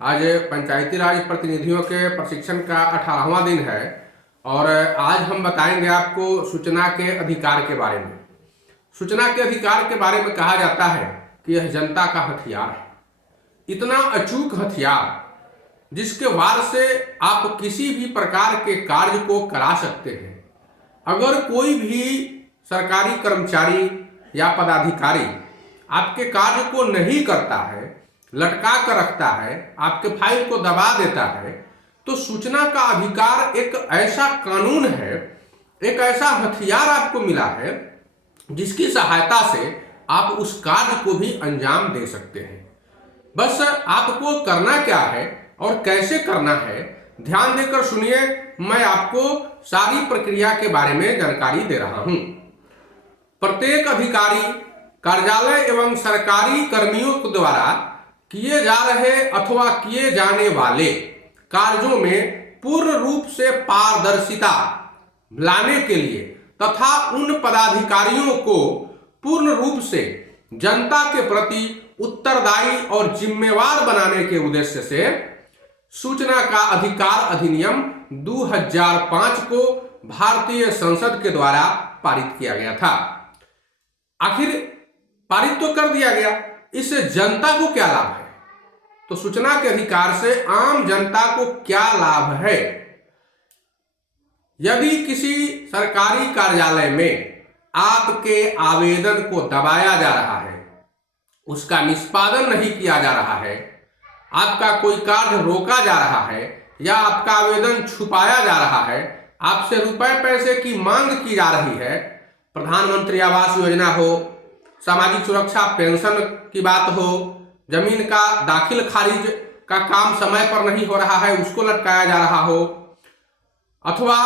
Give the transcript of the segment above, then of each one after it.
आज पंचायती राज प्रतिनिधियों के प्रशिक्षण का 18वां दिन है और आज हम बताएंगे आपको सूचना के अधिकार के बारे में। सूचना के अधिकार के बारे में कहा जाता है कि यह जनता का हथियार है, इतना अचूक हथियार जिसके वार से आप किसी भी प्रकार के कार्य को करा सकते हैं। अगर कोई भी सरकारी कर्मचारी या पदाधिकारी आपके कार्य को नहीं करता है, लटका कर रखता है, आपके फाइल को दबा देता है, तो सूचना का अधिकार एक ऐसा कानून है, एक ऐसा हथियार आपको मिला है जिसकी सहायता से आप उस कार्य को भी अंजाम दे सकते हैं। बस आपको करना क्या है और कैसे करना है, ध्यान देकर सुनिए। मैं आपको सारी प्रक्रिया के बारे में जानकारी दे रहा हूं। प्रत्येक अधिकारी, कार्यालय एवं सरकारी कर्मियों के द्वारा किए जा रहे अथवा किए जाने वाले कार्यों में पूर्ण रूप से पारदर्शिता लाने के लिए तथा उन पदाधिकारियों को पूर्ण रूप से जनता के प्रति उत्तरदायी और जिम्मेवार बनाने के उद्देश्य से सूचना का अधिकार अधिनियम 2005 को भारतीय संसद के द्वारा पारित किया गया था। आखिर पारित तो कर दिया गया, इससे जनता को क्या लाभ है? तो सूचना के अधिकार से आम जनता को क्या लाभ है? यदि किसी सरकारी कार्यालय में आपके आवेदन को दबाया जा रहा है, उसका निष्पादन नहीं किया जा रहा है, आपका कोई कार्य रोका जा रहा है या आपका आवेदन छुपाया जा रहा है, आपसे रुपए पैसे की मांग की जा रही है, प्रधानमंत्री आवास योजना हो, सामाजिक सुरक्षा पेंशन की बात हो, जमीन का दाखिल खारिज का काम समय पर नहीं हो रहा है, उसको लटकाया जा रहा हो, अथवा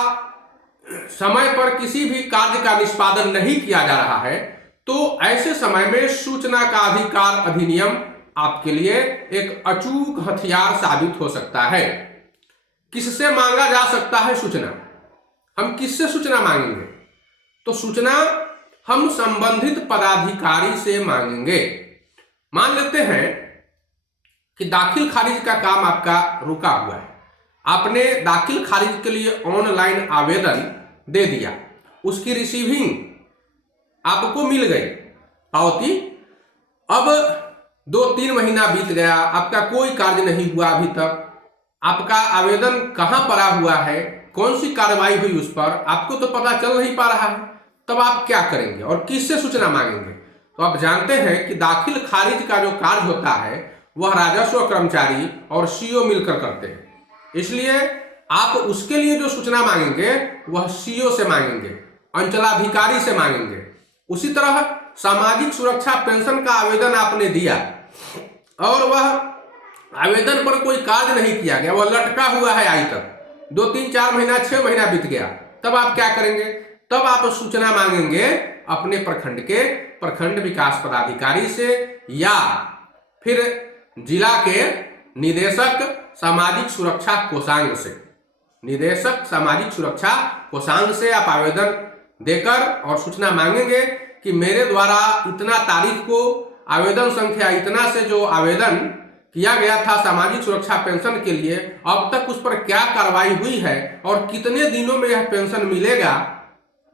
समय पर किसी भी कार्य का निष्पादन नहीं किया जा रहा है, तो ऐसे समय में सूचना का अधिकार अधिनियम आपके लिए एक अचूक हथियार साबित हो सकता है। किससे मांगा जा सकता है सूचना? हम किससे सूचना मांगेंगे? तो सूचना हम संबंधित पदाधिकारी से मांगेंगे। मान लेते हैं कि दाखिल खारिज का काम आपका रुका हुआ है, आपने दाखिल खारिज के लिए ऑनलाइन आवेदन दे दिया, उसकी रिसीविंग आपको मिल गई, पावती। अब 2-3 महीना बीत गया, आपका कोई कार्य नहीं हुआ अभी तक, आपका आवेदन कहाँ पड़ा हुआ है, कौन सी कार्रवाई हुई उस पर, आपको तो पता चल नहीं पा रहा है। तब आप क्या करेंगे और किससे सूचना मांगेंगे? तो आप जानते हैं कि दाखिल खारिज का जो कार्य होता है वह राजस्व कर्मचारी और सीओ मिलकर करते हैं, इसलिए आप उसके लिए जो सूचना मांगेंगे वह सीओ से मांगेंगे, अंचलाधिकारी से मांगेंगे। उसी तरह सामाजिक सुरक्षा पेंशन का आवेदन आपने दिया और वह आवेदन पर कोई कार्य नहीं किया गया, वह लटका हुआ है आज तक, 2-3-4 महीना 6 महीना बीत गया, तब आप क्या करेंगे? तब आप सूचना मांगेंगे अपने प्रखंड के प्रखंड विकास पदाधिकारी से या फिर जिला के निदेशक सामाजिक सुरक्षा कोषांग से। निदेशक सामाजिक सुरक्षा कोषांग से आप आवेदन देकर और सूचना मांगेंगे कि मेरे द्वारा इतना तारीख को आवेदन संख्या इतना से जो आवेदन किया गया था सामाजिक सुरक्षा पेंशन के लिए, अब तक उस पर क्या कार्रवाई हुई है और कितने दिनों में यह पेंशन मिलेगा,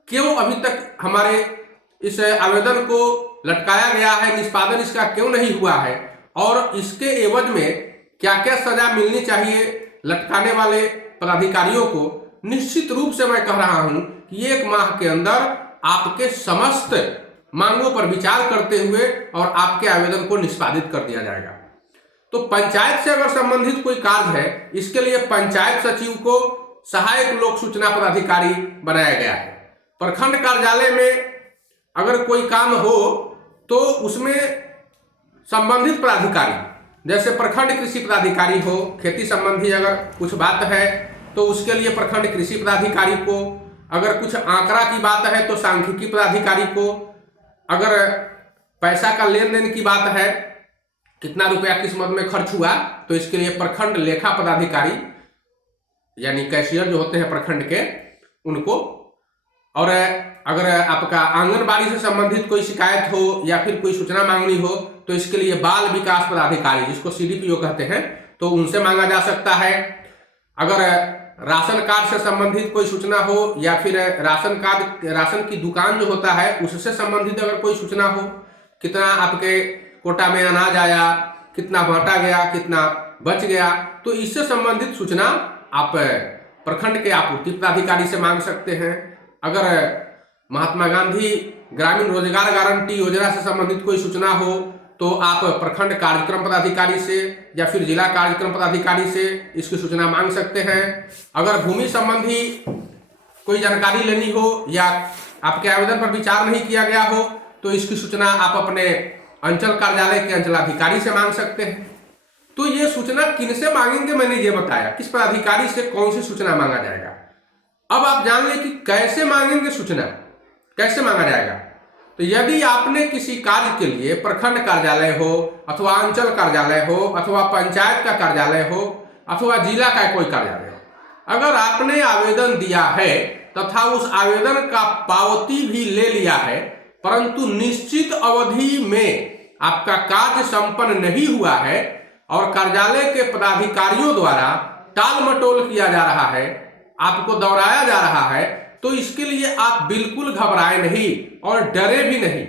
क्यों अभी तक हमारे इस आवेदन को लटकाया गया है, निष्पादन इसका क्यों नहीं हुआ है और इसके एवज में क्या क्या सजा मिलनी चाहिए लटकाने वाले पदाधिकारियों को। निश्चित रूप से मैं कह रहा हूं कि 1 माह के अंदर आपके समस्त मांगों पर विचार करते हुए और आपके आवेदन को निष्पादित कर दिया जाएगा। तो पंचायत से अगर संबंधित कोई कार्य है, इसके लिए पंचायत सचिव को सहायक लोक सूचना पदाधिकारी बनाया गया है। प्रखंड कार्यालय में अगर कोई काम हो तो उसमें संबंधित पदाधिकारी, जैसे प्रखंड कृषि पदाधिकारी हो, खेती संबंधी अगर कुछ बात है तो उसके लिए प्रखंड कृषि पदाधिकारी को, अगर कुछ आंकड़ा की बात है तो सांख्यिकी पदाधिकारी को, अगर पैसा का लेन देन की बात है, कितना रुपया किस मद में खर्च हुआ, तो इसके लिए प्रखंड लेखा पदाधिकारी यानी कैशियर जो होते हैं प्रखंड के, उनको। और अगर आपका आंगनबाड़ी से संबंधित कोई शिकायत हो या फिर कोई सूचना मांगनी हो तो इसके लिए बाल विकास पदाधिकारी, जिसको सीडीपीओ कहते हैं, तो उनसे मांगा जा सकता है। अगर राशन कार्ड से संबंधित कोई सूचना हो या फिर राशन की दुकान जो होता है उससे संबंधित अगर कोई सूचना हो, कितना आपके कोटा में अनाज आया, कितना बांटा गया, कितना बच गया, तो इससे संबंधित सूचना आप प्रखंड के आपूर्ति पदाधिकारी से मांग सकते हैं। अगर महात्मा गांधी ग्रामीण रोजगार गारंटी योजना से संबंधित कोई सूचना हो तो आप प्रखंड कार्यक्रम पदाधिकारी से या फिर जिला कार्यक्रम पदाधिकारी से इसकी सूचना मांग सकते हैं। अगर भूमि संबंधी कोई जानकारी लेनी हो या आपके आवेदन पर विचार नहीं किया गया हो तो इसकी सूचना आप अपने अंचल कार्यालय के अंचलाधिकारी से मांग सकते हैं। तो ये सूचना किनसे मांगेंगे मैंने ये बताया, किस पदाधिकारी से कौन सी सूचना मांगा जाएगा। अब आप जान लें कि कैसे मांगेंगे सूचना, कैसे मांगा जाएगा। तो यदि आपने किसी कार्य के लिए प्रखंड कार्यालय हो अथवा अंचल कार्यालय हो अथवा पंचायत का कार्यालय हो अथवा जिला का कोई कार्यालय हो, अगर आपने आवेदन दिया है तथा उस आवेदन का पावती भी ले लिया है परंतु निश्चित अवधि में आपका कार्य संपन्न नहीं हुआ है और कार्यालय के पदाधिकारियों द्वारा टाल मटोल किया जा रहा है, आपको दौड़ाया जा रहा है, तो इसके लिए आप बिल्कुल घबराए नहीं और डरे भी नहीं।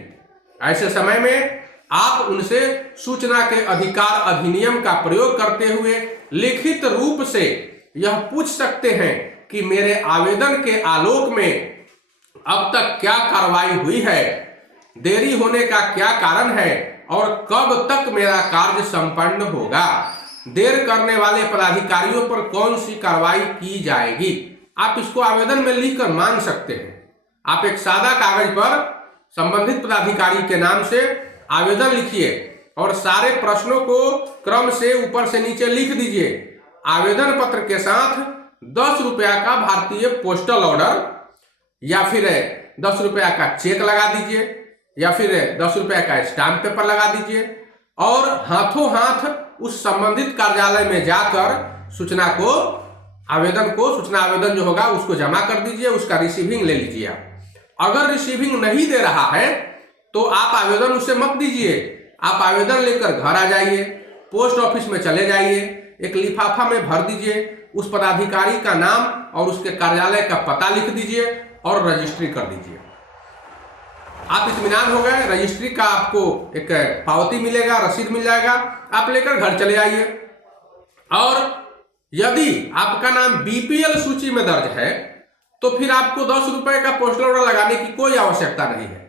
ऐसे समय में आप उनसे सूचना के अधिकार अधिनियम का प्रयोग करते हुए लिखित रूप से यह पूछ सकते हैं कि मेरे आवेदन के आलोक में अब तक क्या कार्रवाई हुई है, देरी होने का क्या कारण है और कब तक मेरा कार्य संपन्न होगा, देर करने वाले पदाधिकारियों पर कौन सी कार्रवाई की जाएगी। आप इसको आवेदन में लिखकर मांग सकते हैं। आप एक सादा कागज पर संबंधित पदाधिकारी के नाम से आवेदन लिखिए और सारे प्रश्नों को क्रम से ऊपर से नीचे लिख दीजिए। आवेदन पत्र के साथ 10 रुपया का भारतीय पोस्टल ऑर्डर या फिर 10 रुपया का चेक लगा दीजिए या फिर 10 रुपया का स्टाम्प पेपर लगा दीजिए और हाथों हाथ उस संबंधित कार्यालय में जाकर सूचना आवेदन जो होगा उसको जमा कर दीजिए, उसका रिसीविंग ले लीजिए। अगर रिसीविंग नहीं दे रहा है तो आप आवेदन उससे मत दीजिए, आप आवेदन लेकर घर आ जाइए, पोस्ट ऑफिस में चले जाइए, एक लिफाफा में भर दीजिए, उस पदाधिकारी का नाम और उसके कार्यालय का पता लिख दीजिए और रजिस्ट्री कर दीजिए। आप इत्मीनान हो गए, रजिस्ट्री का आपको एक पावती मिलेगा, रसीद मिल जाएगा, आप लेकर घर चले आइए। और यदि आपका नाम बीपीएल सूची में दर्ज है तो फिर आपको 10 रुपए का पोस्टल ऑर्डर लगाने की कोई आवश्यकता नहीं है।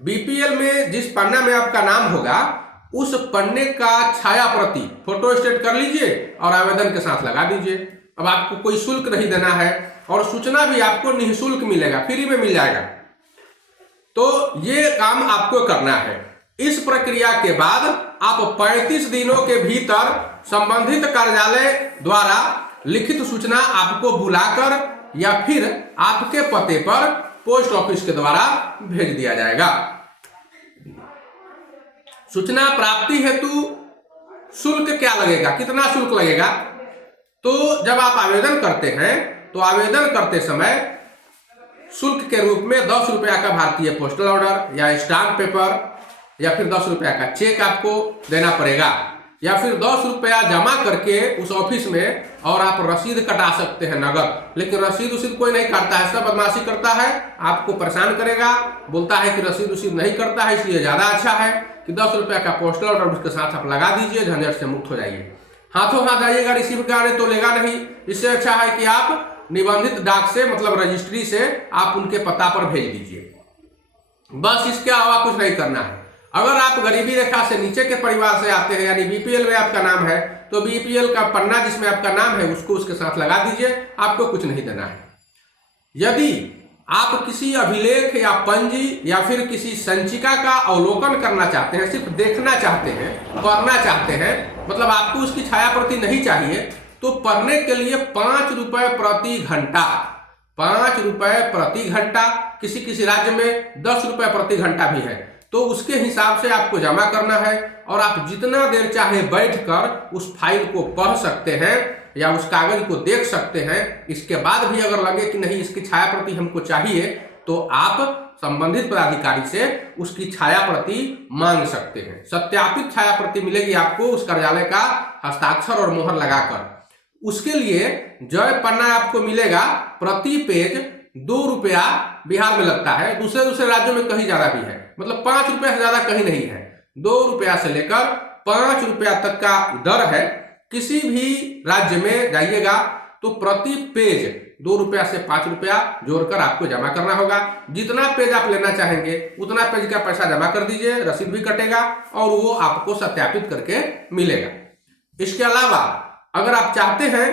बीपीएल में जिस पन्ना में आपका नाम होगा उस पन्ने का छाया प्रति फोटो स्टेट कर लीजिए और आवेदन के साथ लगा दीजिए। अब आपको कोई शुल्क नहीं देना है और सूचना भी आपको निःशुल्क मिलेगा, फ्री में मिल जाएगा। तो ये काम आपको करना है। इस प्रक्रिया के बाद आप 35 दिनों के भीतर संबंधित कार्यालय द्वारा लिखित सूचना आपको बुलाकर या फिर आपके पते पर पोस्ट ऑफिस के द्वारा भेज दिया जाएगा। सूचना प्राप्ति हेतु शुल्क क्या लगेगा, कितना शुल्क लगेगा? तो जब आप आवेदन करते हैं तो आवेदन करते समय शुल्क के रूप में 10 रुपया का भारतीय पोस्टल ऑर्डर या स्टाम्प पेपर या फिर 10 रुपया का चेक आपको देना पड़ेगा या फिर 10 रुपया जमा करके उस ऑफिस में और आप रसीद कटा सकते हैं नगद। लेकिन रसीद कोई नहीं काटता है, सब बदमाशी करता है, आपको परेशान करेगा, बोलता है कि रसीद नहीं करता है, इसलिए ज़्यादा अच्छा है कि 10 रुपया का पोस्टल ऑर्डर उसके साथ आप लगा दीजिए, झंझट से मुक्त हो जाइए। हाथों हाथ आइएगा, रिसीव कराने तो लेगा नहीं। इससे अच्छा है कि आप निबंधित डाक से मतलब रजिस्ट्री से आप उनके पता पर भेज दीजिए। बस इसके अलावा कुछ नहीं करना है। अगर आप गरीबी रेखा से नीचे के परिवार से आते हैं यानी बीपीएल में आपका नाम है तो बीपीएल का पन्ना जिसमें आपका नाम है उसको उसके साथ लगा दीजिए, आपको कुछ नहीं देना है। यदि आप किसी अभिलेख या पंजी या फिर किसी संचिका का अवलोकन करना चाहते हैं, सिर्फ देखना चाहते हैं, पढ़ना चाहते हैं, मतलब आपको उसकी छाया प्रति नहीं चाहिए, तो पढ़ने के लिए 5 रुपए प्रति घंटा, 5 रुपए प्रति घंटा, किसी किसी राज्य में 10 रुपए प्रति घंटा भी है, तो उसके हिसाब से आपको जमा करना है और आप जितना देर चाहे बैठकर उस फाइल को पढ़ सकते हैं या उस कागज को देख सकते हैं। इसके बाद भी अगर लगे कि नहीं इसकी छाया प्रति हमको चाहिए तो आप संबंधित पदाधिकारी से उसकी छाया प्रति मांग सकते हैं। सत्यापित छाया प्रति मिलेगी आपको उस कार्यालय का हस्ताक्षर और मोहर लगाकर। उसके लिए जय पन्ना आपको मिलेगा, प्रति पेज 2 रुपया बिहार में लगता है, दूसरे दूसरे राज्यों में कहीं ज्यादा भी है, मतलब 5 रुपया से ज्यादा कहीं नहीं है। 2 रुपया से लेकर 5 रुपया तक का दर है। किसी भी राज्य में जाइएगा तो प्रति पेज 2 रुपया से 5 रुपया जोड़कर आपको जमा करना होगा। जितना पेज आप लेना चाहेंगे उतना पेज का पैसा जमा कर दीजिए, रसीद भी कटेगा और वो आपको सत्यापित करके मिलेगा। इसके अलावा अगर आप चाहते हैं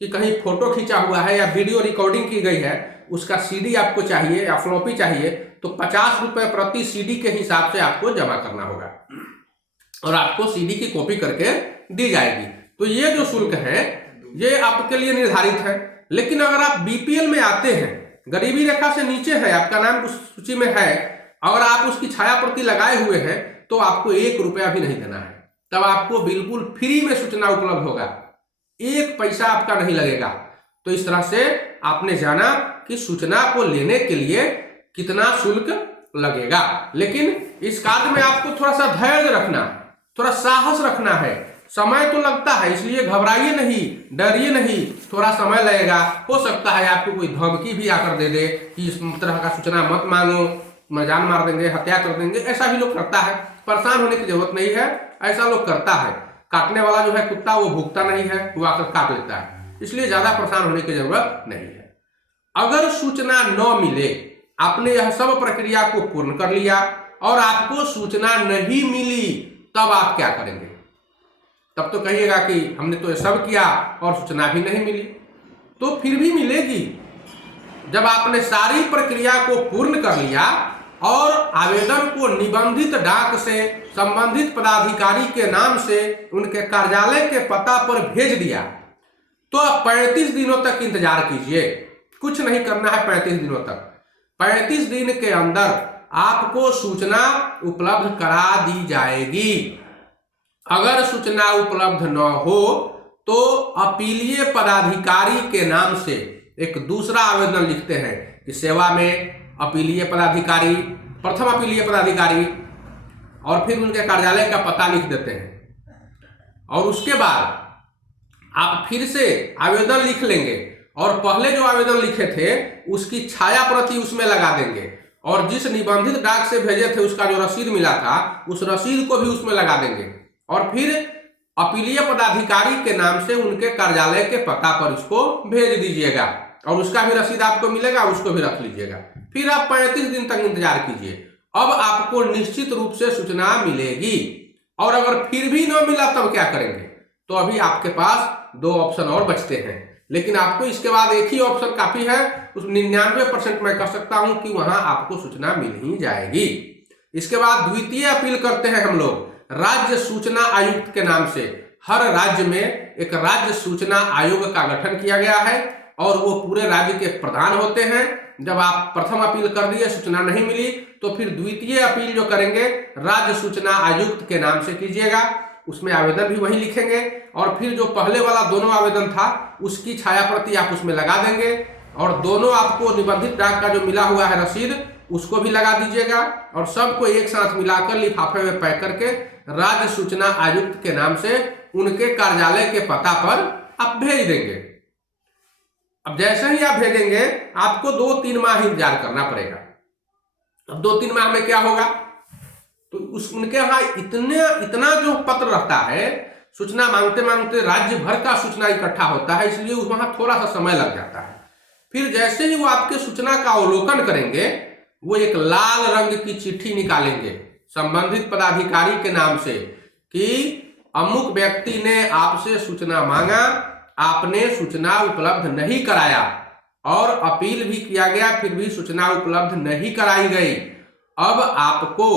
कि कहीं फोटो खींचा हुआ है या वीडियो रिकॉर्डिंग की गई है, उसका सीडी आपको चाहिए या फ्लॉपी चाहिए, तो 50 रुपये प्रति सीडी के हिसाब से आपको जमा करना होगा और आपको सीडी की कॉपी करके दी जाएगी। तो ये जो शुल्क है ये आपके लिए निर्धारित है। लेकिन अगर आप बीपीएल में आते हैं, गरीबी रेखा से नीचे है, आपका नाम उस सूची में है, अगर आप उसकी छाया प्रति लगाए हुए हैं तो आपको 1 रुपया भी नहीं देना है। तब आपको बिल्कुल फ्री में सूचना उपलब्ध होगा, 1 पैसा आपका नहीं लगेगा। तो इस तरह से आपने जाना कि सूचना को लेने के लिए कितना शुल्क लगेगा। लेकिन इस कार्य में आपको थोड़ा सा धैर्य रखना, थोड़ा साहस रखना है। समय तो लगता है, इसलिए घबराइए नहीं, डरिए नहीं, थोड़ा समय लगेगा। हो सकता है आपको कोई धमकी भी आकर दे दे कि इस तरह का सूचना मत मांगो, जान मार देंगे, हत्या कर देंगे, ऐसा भी लोग करता है। परेशान होने की जरूरत नहीं है, ऐसा लोग करता है। काटने वाला जो है कुत्ता वो भूखता नहीं है, वो आकर काट लेता है, इसलिए ज्यादा परेशान होने की जरूरत नहीं है। अगर सूचना न मिले, आपने यह सब प्रक्रिया को पूर्ण कर लिया और आपको सूचना नहीं मिली, तब आप क्या करेंगे? तब तो कहिएगा कि हमने तो ये सब किया और सूचना भी नहीं मिली। तो फिर भी मिलेगी। जब आपने सारी प्रक्रिया को पूर्ण कर लिया और आवेदन को निबंधित डाक से संबंधित पदाधिकारी के नाम से उनके कार्यालय के पता पर भेज दिया, तो आप 35 दिनों तक इंतजार कीजिए। कुछ नहीं करना है 35 दिनों तक। 35 दिन के अंदर आपको सूचना उपलब्ध करा दी जाएगी। अगर सूचना उपलब्ध न हो तो अपीलीय पदाधिकारी के नाम से एक दूसरा आवेदन लिखते हैं कि सेवा में अपीलीय पदाधिकारी, प्रथम अपीलीय पदाधिकारी, और फिर उनके कार्यालय का पता लिख देते हैं। और उसके बाद आप फिर से आवेदन लिख लेंगे और पहले जो आवेदन लिखे थे उसकी छाया प्रति उसमें लगा देंगे और जिस निबंधित डाक से भेजे थे उसका जो रसीद मिला था उस रसीद को भी उसमें लगा देंगे और फिर अपीलीय पदाधिकारी के नाम से उनके कार्यालय के पता पर उसको भेज दीजिएगा और उसका भी रसीद आपको मिलेगा, उसको भी रख लीजिएगा। फिर आप 35 दिन तक इंतजार कीजिए। अब आपको निश्चित रूप से सूचना मिलेगी। और अगर फिर भी न मिला तब क्या करेंगे? तो अभी आपके पास 2 ऑप्शन और बचते हैं, लेकिन आपको इसके बाद एक ही ऑप्शन काफी है। उस 99% मैं कह सकता हूं कि वहां आपको सूचना मिल ही जाएगी। इसके बाद द्वितीय अपील करते हैं हम लोग राज्य सूचना आयुक्त के नाम से। हर राज्य में एक राज्य सूचना आयोग का गठन किया गया है और वो पूरे राज्य के प्रधान होते हैं। जब आप प्रथम अपील कर दिए, सूचना नहीं मिली, तो फिर द्वितीय अपील जो करेंगे राज्य सूचना आयुक्त के नाम से कीजिएगा। उसमें आवेदन भी वही लिखेंगे और फिर जो पहले वाला दोनों आवेदन था उसकी छाया प्रति आप उसमें लगा देंगे और दोनों आपको निबंधित डाक का जो मिला हुआ है रसीद उसको भी लगा दीजिएगा और सबको एक साथ मिलाकर लिफाफे में पैक करके राज्य सूचना आयुक्त के नाम से उनके कार्यालय के पता पर आप भेज देंगे। अब जैसे ही आप भेजेंगे आपको 2-3 माह इंतजार करना पड़ेगा। अब 2-3 माह में क्या होगा? तो उनके यहाँ इतना जो पत्र रहता है, सूचना मांगते मांगते राज्य भर का सूचना इकट्ठा होता है, इसलिए वहां थोड़ा सा समय लग जाता है। फिर जैसे ही वो आपके सूचना का अवलोकन करेंगे, वो एक लाल रंग की चिट्ठी निकालेंगे संबंधित पदाधिकारी के नाम से कि अमुक व्यक्ति ने आपसे सूचना मांगा, आपने सूचना उपलब्ध नहीं कराया और अपील भी किया गया, फिर भी सूचना उपलब्ध नहीं कराई गई। अब आपको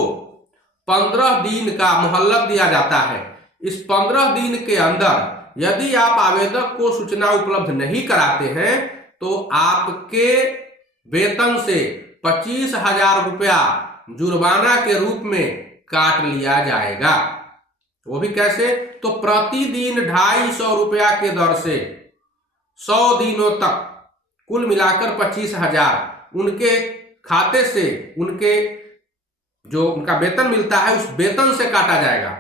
15 दिन का मोहलत दिया जाता है। इस 15 दिन के अंदर यदि आप आवेदक को सूचना उपलब्ध नहीं कराते हैं तो आपके वेतन से 25,000 रुपया जुर्माना के रूप में काट लिया जाएगा। वो भी कैसे? तो प्रतिदिन 250 रुपया के दर से 100 दिनों तक कुल मिलाकर 25,000 उनके खाते से उनके जो उनका वेतन मिलता है उस वेतन से काटा जाएगा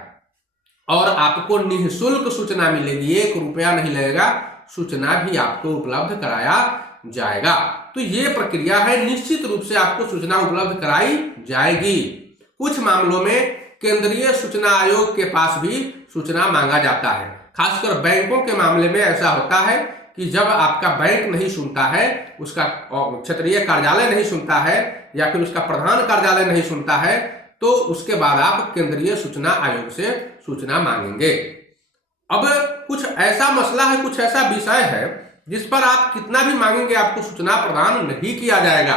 और आपको निःशुल्क सूचना मिलेगी, 1 रुपया नहीं लगेगा, सूचना भी आपको उपलब्ध कराया जाएगा। तो ये प्रक्रिया है, निश्चित रूप से आपको सूचना उपलब्ध कराई जाएगी। कुछ मामलों में केंद्रीय सूचना आयोग के पास भी सूचना मांगा जाता है। खासकर बैंकों के मामले में ऐसा होता है कि जब आपका बैंक नहीं सुनता है, उसका क्षेत्रीय कार्यालय नहीं सुनता है या फिर उसका प्रधान कार्यालय नहीं सुनता है, तो उसके बाद आप केंद्रीय सूचना आयोग से सूचना मांगेंगे। अब कुछ ऐसा मसला है, कुछ ऐसा विषय है जिस पर आप कितना भी मांगेंगे आपको सूचना प्रदान नहीं किया जाएगा।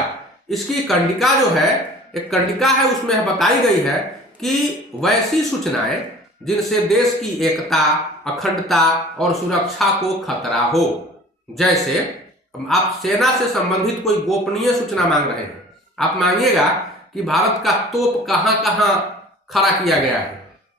इसकी कंडिका जो है, एक कंडिका है, उसमें बताई गई है कि वैसी सूचनाएं जिनसे देश की एकता, अखंडता और सुरक्षा को खतरा हो, जैसे आप सेना से संबंधित कोई गोपनीय सूचना मांग रहे हैं, आप मांगिएगा कि भारत का तोप कहां कहां खड़ा किया गया है,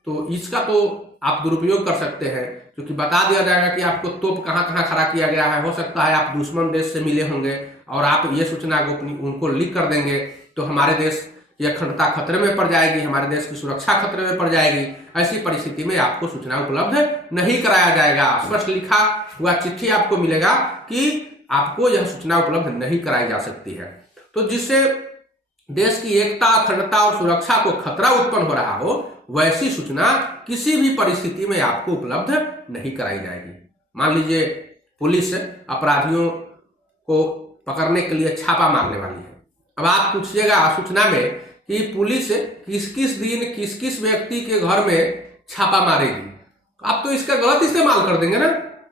तो इसका तो आप दुरुपयोग कर सकते हैं, क्योंकि बता दिया जाएगा कि आपको तोप कहां कहां खड़ा किया गया है। हो सकता है आप दुश्मन देश से मिले होंगे और आप ये सूचना गोपनीय उनको लीक कर देंगे, तो हमारे देश की अखंडता खतरे में पड़ जाएगी, हमारे देश की सुरक्षा खतरे में पड़ जाएगी। ऐसी परिस्थिति में आपको सूचना उपलब्ध नहीं कराया जाएगा। स्पष्ट लिखा हुआ चिट्ठी आपको मिलेगा कि आपको यह सूचना उपलब्ध नहीं कराई जा सकती है। तो जिससे देश की एकता, अखंडता और सुरक्षा को खतरा उत्पन्न हो रहा हो, वैसी सूचना किसी भी परिस्थिति में आपको उपलब्ध नहीं कराई जाएगी। मान लीजिए पुलिस अपराधियों को पकड़ने के लिए छापा मारने वाली है। अब आप पूछिएगा सूचना में कि पुलिस किस किस दिन किस किस व्यक्ति के घर में छापा मारेगी, आप तो इसका गलत इस्तेमाल कर देंगे ना।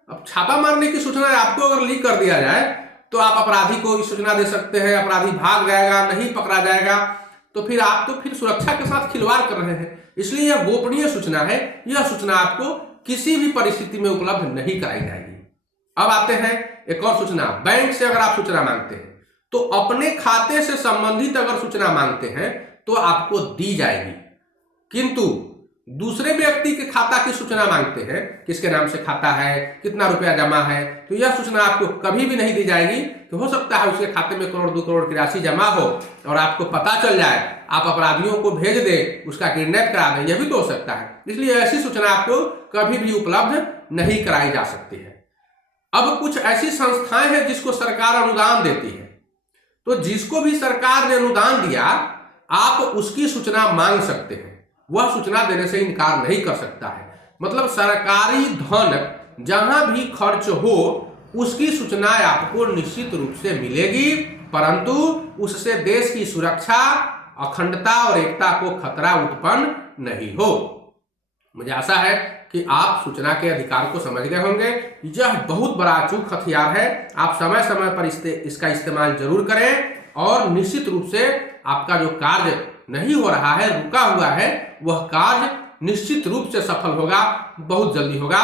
अब छापा मारने की सूचना आपको अगर लीक कर दिया जाए तो आप अपराधी को सूचना दे सकते हैं, अपराधी भाग जाएगा, नहीं पकड़ा जाएगा, तो फिर आप तो फिर सुरक्षा के साथ खिलवाड़ कर रहे हैं। इसलिए यह गोपनीय सूचना है, यह सूचना आपको किसी भी परिस्थिति में उपलब्ध नहीं कराई जाएगी। अब आते हैं एक और सूचना, बैंक से अगर आप सूचना मांगते हैं तो अपने खाते से संबंधित अगर सूचना मांगते हैं तो आपको दी जाएगी, किंतु दूसरे व्यक्ति के खाता की सूचना मांगते हैं, किसके नाम से खाता है, कितना रुपया जमा है, तो यह सूचना आपको कभी भी नहीं दी जाएगी। तो हो सकता है उसके खाते में 1 करोड़ 2 करोड़ की राशि जमा हो और आपको पता चल जाए, आप अपराधियों को भेज दें, उसका किडनैप करा दें, यह भी तो हो सकता है। इसलिए ऐसी सूचना आपको कभी भी उपलब्ध नहीं कराई जा सकती है। अब कुछ ऐसी संस्थाएं हैं जिसको सरकार अनुदान देती है, तो जिसको भी सरकार ने अनुदान दिया आप उसकी सूचना मांग सकते हैं, वह सूचना देने से इनकार नहीं कर सकता है। मतलब सरकारी धन जहां भी खर्च हो उसकी सूचना आपको निश्चित रूप से मिलेगी, परंतु उससे देश की सुरक्षा, अखंडता और एकता को खतरा उत्पन्न नहीं हो। मुझे आशा है कि आप सूचना के अधिकार को समझ गए होंगे। यह बहुत बड़ा अचूक हथियार है, आप समय समय पर इसका इस्तेमाल जरूर करें और निश्चित रूप से आपका जो कार्य नहीं हो रहा है, रुका हुआ है, वह कार्य निश्चित रूप से सफल होगा, बहुत जल्दी होगा।